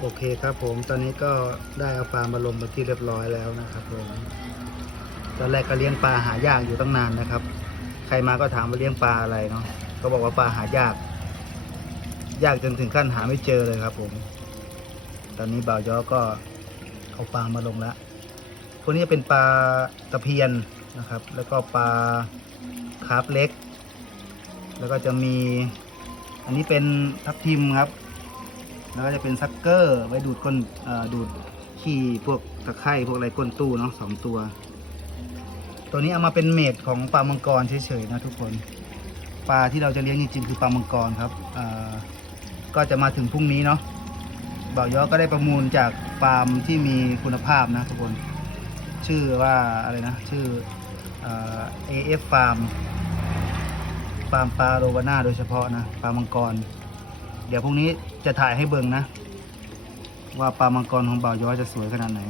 โอเคครับผมตอนนี้ก็ได้เอาปลามาลงมาที่เรียบร้อยแล้วนะครับผมตอนแรกก็เลี้ยงปลาหายากอยู่ตั้งนานนะครับ ใครมาก็ถามว่าเลี้ยงปลาอะไรเนาะก็บอกว่าปลาหายาก ยากจนถึงขั้นหาไม่เจอเลยครับ ผม ตอนนี้บ่าวย้อก็เอาปลามาลงแล้วพวกนี้เป็นปลาตะเพียนนะครับ แล้วก็ปลาคาร์ฟเล็ก แล้วก็จะมี อันนี้เป็นทับทิมครับ แล้วก็จะเป็นซักเกอร์ไว้ดูดก้นดูดขี้พวกตะไคร่พวกอะไรก้นตู้เนาะสองตัว ตัวนี้เอามาเป็นเมดของปลามังกรเฉยๆนะทุกคน ปลาที่เราจะเลี้ยงจริงๆคือปลามังกรครับก็จะมาถึงพรุ่งนี้เนาะบ่าวยอก็ได้ประมูลจากฟาร์มที่มีคุณภาพนะทุกคน ชื่อว่าอะไรนะ ชื่ออ่า AF Farm ฟาร์มปลาโรวาน่าโดยเฉพาะนะปลามังกร เดี๋ยวพรุ่งนี้จะถ่ายให้เบิ่งนะ ว่าปลามังกรของบ่าวย้อจะสวยขนาดไหน